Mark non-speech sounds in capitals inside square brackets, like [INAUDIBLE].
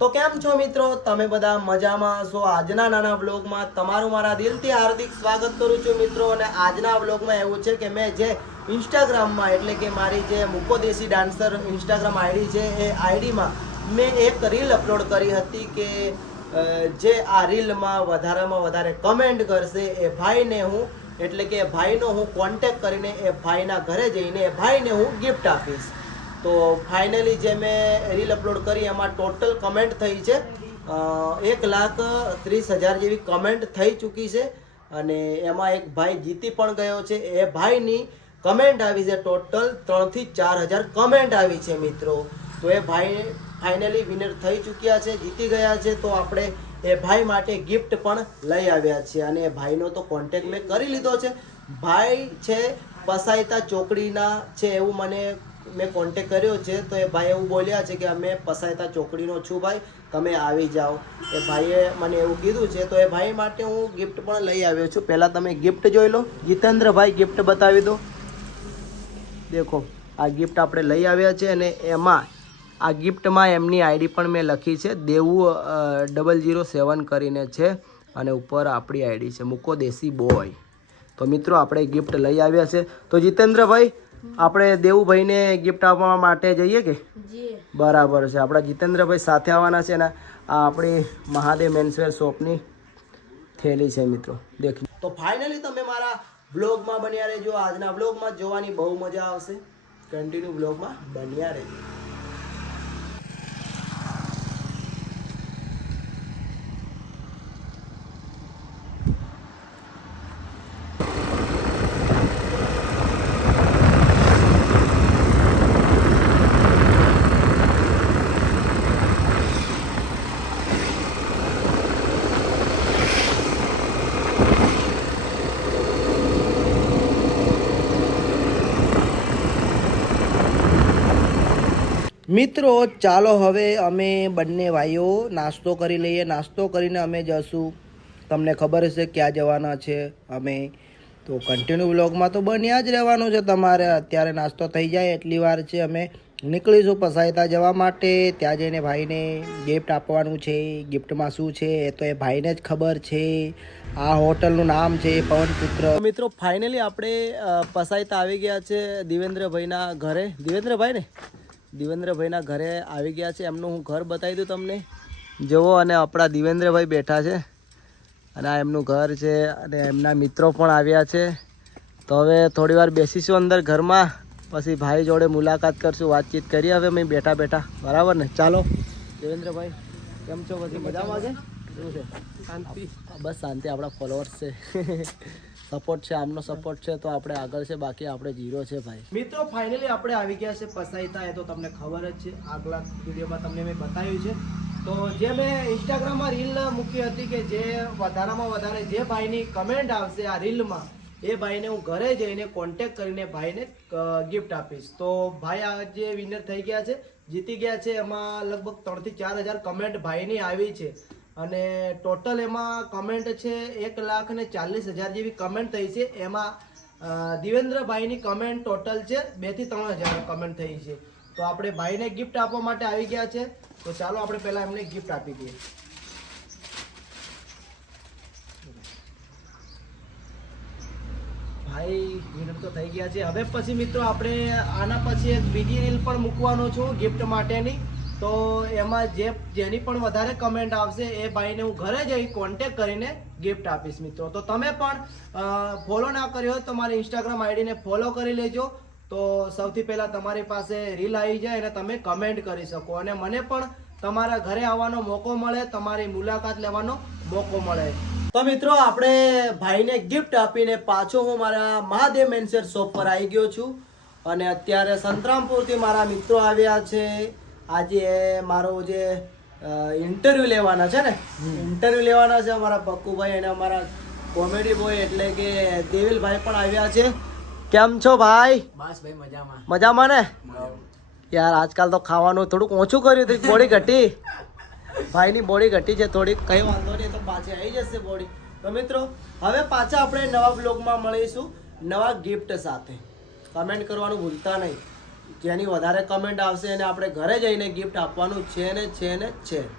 તો કેમ છો મિત્રો? તમે બધા મજામાં છો આજના નાના વ્લોગમાં તમારું મારા દિલથી હાર્દિક સ્વાગત કરું છું મિત્રો. અને આજના વ્લોગમાં એવું છે કે મેં જે ઇન્સ્ટાગ્રામમાં એટલે કે મારી જે મુકો દેશી ડાન્સર ઇન્સ્ટાગ્રામ આઈડી છે, એ આઈડીમાં મેં એક રીલ અપલોડ કરી હતી કે જે આ રીલમાં વધારેમાં વધારે કમેન્ટ કરશે એ ભાઈને હું, એટલે કે ભાઈનો હું કોન્ટેક કરીને એ ભાઈના ઘરે જઈને એ ભાઈને હું ગિફ્ટ આપીશ. તો ફાઇનલી જે મેં રીલ અપલોડ કરી, એમાં ટોટલ કમેન્ટ થઈ છે. એક લાખ ત્રીસ હજાર જેવી કમેન્ટ થઈ ચૂકી છે. અને એમાં એક ભાઈ જીતી પણ ગયો છે. એ ભાઈની કમેન્ટ આવી છે ટોટલ ત્રણથી ચાર હજાર કમેન્ટ આવી છે, મિત્રો. તો એ ભાઈ ફાઇનલી વિનર થઈ ચૂક્યા છે, જીતી ગયા છે. તો આપણે એ ભાઈ માટે ગિફ્ટ પણ લઈ આવ્યા છીએ. અને એ ભાઈનો તો કોન્ટેક્ટ મેં કરી લીધો છે. ભાઈ છે, પસાયતા ચોકડીના છે એવું મને મેં કોન્ટેક કર્યો છે તો એ ભાઈ એવું બોલ્યા છે કે અમે પસાયતા ચોકડીનો છું ભાઈ, તમે આવી જાઓ. એ ભાઈએ મને એવું કીધું છે તો એ ભાઈ માટે હું ગિફ્ટ પણ લઈ આવ્યો છું. પહેલાં તમે ગિફ્ટ જોઈ લો. જીતેન્દ્રભાઈ ગિફ્ટ બતાવી દો. દેખો, આ ગિફ્ટ આપણે લઈ આવ્યા છે અને એમાં, આ ગિફ્ટમાં એમની આઈડી પણ મેં લખી છે. દેવું ડબલ જીરો સેવન કરીને છે અને ઉપર આપણી આઈડી છે. મૂકો દેશી બોય તો મિત્રો, આપણે ગિફ્ટ લઈ આવ્યા છે. તો જીતેન્દ્રભાઈ આપણે દેવુભાઈને ગિફ્ટ આપવા માટે જઈએ કે? બરાબર છે. આપણા જીતેન્દ્રભાઈ સાથે આવવાના છે ને આ આપણી મહાદેવ મેન્સવેર શોપની થેલી છે મિત્રો. દેખી. તો ફાઇનલી તમે મારા બ્લોગમાં બન્યા રહેજો. આજના બ્લોગમાં જોવાની બહુ મજા આવશે. કન્ટિન્યુ બ્લોગમાં બન્યા રહેજો. મિત્રો, ચાલો હવે અમે બંને ભાઈઓ નાસ્તો કરી લઈએ. નાસ્તો કરીને અમે જશું. તમને ખબર હશે ક્યાં જવાના છે અમે. તો કન્ટિન્યુ બ્લોગમાં તો બન્યા જ રહેવાનું છે તમારે. અત્યારે નાસ્તો થઈ જાય એટલી વાર છે અમે. નીકળીશું પસાયતા જવા માટે. ત્યાં જઈને ભાઈને ગિફ્ટ આપવાનું છે. ગિફ્ટમાં શું છે એ તો એ ભાઈને જ ખબર છે. આ હોટલનું નામ છે પવનપુત્ર. મિત્રો ફાઇનલી આપણે પસાયતા આવી ગયા છે દિવેન્દ્રભાઈના ઘરે. દિવેન્દ્રભાઈ ને દિવેન્દ્રભાઈના ઘરે આવી ગયા છે. એમનું હું ઘર બતાવી દઉં તમને. જુઓ અને આપણા દિવેન્દ્રભાઈ બેઠા છે. અને આ એમનું ઘર છે અને એમના મિત્રો પણ આવ્યા છે. તો હવે થોડી વાર બેસીશું અંદર ઘરમાં. પછી ભાઈ જોડે મુલાકાત કરશું વાતચીત કરીએ. હવે મેં બેઠા બેઠા. બરાબર ને? ચાલો. દેવેન્દ્રભાઈ કેમ છો? પછી મજામાં છે? શું છે? શાંતિ. બસ શાંતિ. આપણા ફોલોઅર્સ છે. [LAUGHS] સપોર્ટ છે, આમનો સપોર્ટ છે, તો આપણે આગળ છે, બાકી આપણે જીરો છે ભાઈ. મિત્રો ફાઇનલી આપણે આવી ગયા છે પસાઈતા એ તો તમને ખબર જ છે. આગલા વિડીયોમાં તમને મેં બતાવ્યું છે. તો જે મેં ઇન્સ્ટાગ્રામમાં રીલ મૂકી હતી કે જે વધારામાં વધારે જે ભાઈની કમેન્ટ આવશે આ રીલમાં એ ભાઈને હું ઘરે જઈને કોન્ટેક કરીને ભાઈને ગિફ્ટ આપીશ. તો ભાઈ આ જે વિનર થઈ ગયા છે, જીતી ગયા છે. એમાં લગભગ ત્રણથી ચાર હજાર કમેન્ટ ભાઈની આવી છે. અને ટોટલ એમાં કમેન્ટ છે એક લાખ ને ચાલીસ હજાર જેવી કમેન્ટ થઈ છે. એમાં દિવેન્દ્રભાઈની કમેન્ટ ટોટલ છે બેથી ત્રણ હજાર કમેન્ટ થઈ છે. તો આપણે ભાઈને ગિફ્ટ આપવા માટે આવી ગયા છે. તો ચાલો આપણે પહેલા એમને ગિફ્ટ આપી દઈએ. ભાઈ વિનર તો થઈ ગયા છે. હવે પછી મિત્રો આપણે આના પછી એક બીજી રીલ પણ મૂકવાનો છું ગિફ્ટ માટેની. તો એમાં જે જેની પણ વધારે કમેન્ટ આવશે, એ ભાઈને હું ઘરે જઈ કોન્ટેક કરીને ગિફ્ટ આપીશ મિત્રો. તો તમે પણ ફોલો ના કર્યો હોય તો મારી ઇન્સ્ટાગ્રામ આઈડીને ફોલો કરી લેજો. તો સૌથી પહેલાં તમારી પાસે રીલ આવી જાય અને તમે કમેન્ટ કરી શકો. અને મને પણ તમારા ઘરે આવવાનો મોકો મળે, તમારી મુલાકાત લેવાનો મોકો મળે. તો મિત્રો, આપણે ભાઈને ગિફ્ટ આપીને પાછો હું મારા મહાદેવ મેન્સર શોપ પર આવી ગયો છું. અને અત્યારે સંતરામપુરથી મારા મિત્રો આવ્યા છે. આજે મારો જે ઇન્ટરવ્યુ લેવાના છે ને ઇન્ટરવ્યૂ લેવાના છે અમારા પક્કુભાઈ અને અમારા કોમેડી બોય એટલે કે દેવિલભાઈ પણ આવ્યા છે. કેમ છો ભાઈ? બસ ભાઈ મજામાં. મજામાં ને? યાર આજકાલ તો ખાવાનું થોડુંક ઓછું કર્યું હતું બોડી ઘટી. ભાઈની બોડી ઘટી છે થોડીક. કઈ વાંધો નહીં તો પાછી આવી જશે બોડી. તો મિત્રો હવે પાછા આપણે નવા બ્લોગમાં મળીશું નવા ગિફ્ટ સાથે. કમેન્ટ કરવાનું ભૂલતા નહીં. જેની વધારે કમેન્ટ આવશે એને આપણે ઘરે જઈને ગિફ્ટ આપવાનું છે ને છે ને છે.